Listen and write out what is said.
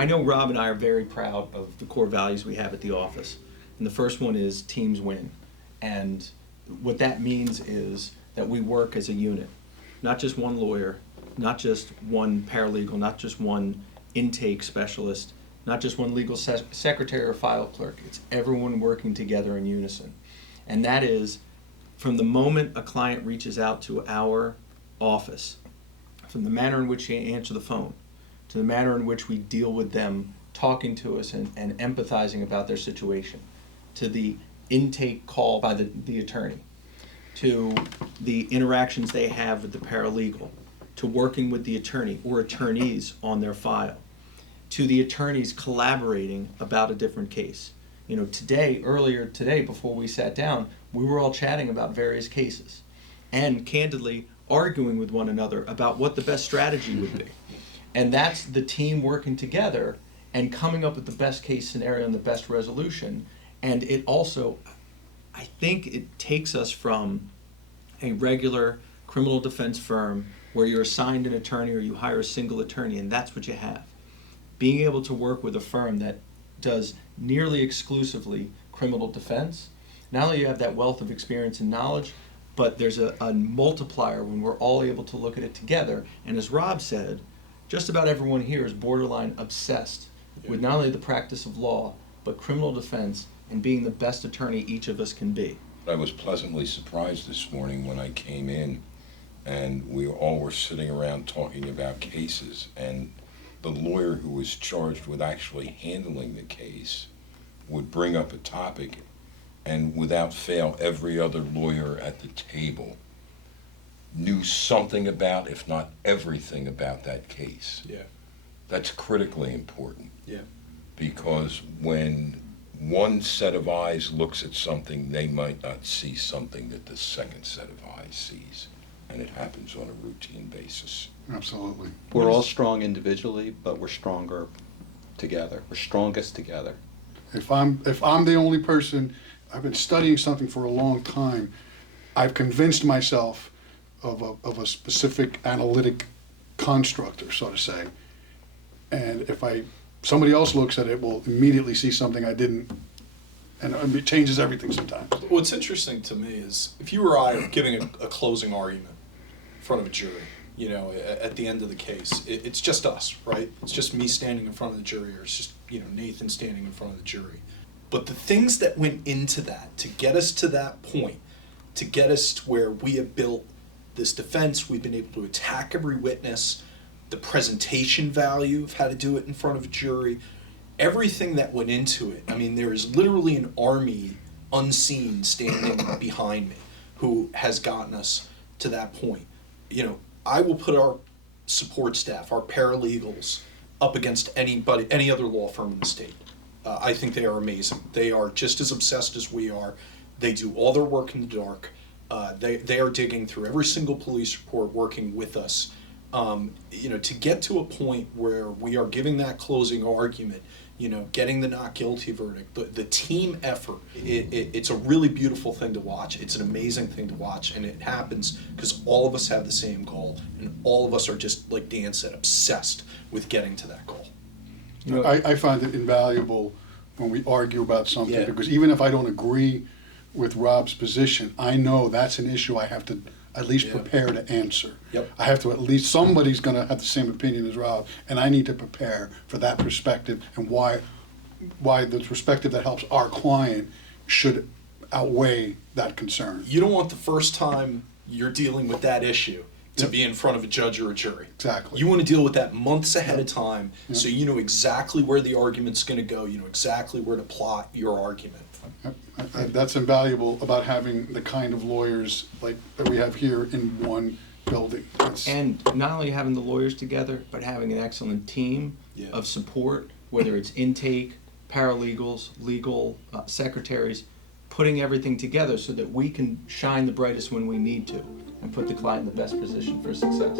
I know Rob and I are very proud of the core values we have at the office. And the first one is teams win. And what that means is that we work as a unit, not just one lawyer, not just one paralegal, not just one intake specialist, not just one legal secretary or file clerk. It's everyone working together in unison. And that is from the moment a client reaches out to our office, from the manner in which they answer the phone, to the manner in which we deal with them talking to us and empathizing about their situation, to the intake call by the attorney, to the interactions they have with the paralegal, to working with the attorney or attorneys on their file, to the attorneys collaborating about a different case. You know, earlier today, before we sat down, we were all chatting about various cases and candidly arguing with one another about what the best strategy would be. And that's the team working together and coming up with the best case scenario and the best resolution. And it also, I think it takes us from a regular criminal defense firm where you're assigned an attorney or you hire a single attorney and that's what you have. Being able to work with a firm that does nearly exclusively criminal defense, not only do you have that wealth of experience and knowledge, but there's a multiplier when we're all able to look at it together. And as Rob said, just about everyone here is borderline obsessed with not only the practice of law, but criminal defense and being the best attorney each of us can be. I was pleasantly surprised this morning when I came in and we all were sitting around talking about cases, and the lawyer who was charged with actually handling the case would bring up a topic, and without fail, every other lawyer at the table knew something about, if not everything about that case. Yeah. That's critically important. Yeah. Because when one set of eyes looks at something, they might not see something that the second set of eyes sees. And it happens on a routine basis. Absolutely. We're all strong individually, but we're stronger together. We're strongest together. If I'm the only person, I've been studying something for a long time, I've convinced myself of a specific analytic construct, or so to say. And if somebody else looks at it, will immediately see something I didn't, and it changes everything sometimes. What's interesting to me is if you or I are giving a closing argument in front of a jury, you know, at the end of the case, it's just us, right? It's just me standing in front of the jury, or it's just, you know, Nathan standing in front of the jury. But the things that went into that to get us to that point, to get us to where we have built this defense, we've been able to attack every witness, the presentation value of how to do it in front of a jury, everything that went into it. I mean, there is literally an army unseen standing behind me who has gotten us to that point. You know, I will put our support staff, our paralegals, up against anybody, any other law firm in the state. I think they are amazing. They are just as obsessed as we are. They do all their work in the dark. They are digging through every single police report, working with us. You know, to get to a point where we are giving that closing argument, you know, getting the not guilty verdict, the team effort, it's a really beautiful thing to watch. It's an amazing thing to watch, and it happens because all of us have the same goal, and all of us are just, like Dan said, obsessed with getting to that goal. You know, I find it invaluable when we argue about something, Yeah. because even if I don't agree with Rob's position, I know that's an issue I have to at least Yeah. prepare to answer. Yep. I have to at least, somebody's gonna have the same opinion as Rob, and I need to prepare for that perspective and why the perspective that helps our client should outweigh that concern. You don't want the first time you're dealing with that issue to be in front of a judge or a jury. Exactly. You want to deal with that months ahead of time, so you know exactly where the argument's going to go, you know exactly where to plot your argument. That's invaluable about having the kind of lawyers like that we have here in one building. and not only having the lawyers together, but having an excellent team of support, whether it's intake, paralegals, legal secretaries, putting everything together so that we can shine the brightest when we need to and put the client in the best position for success.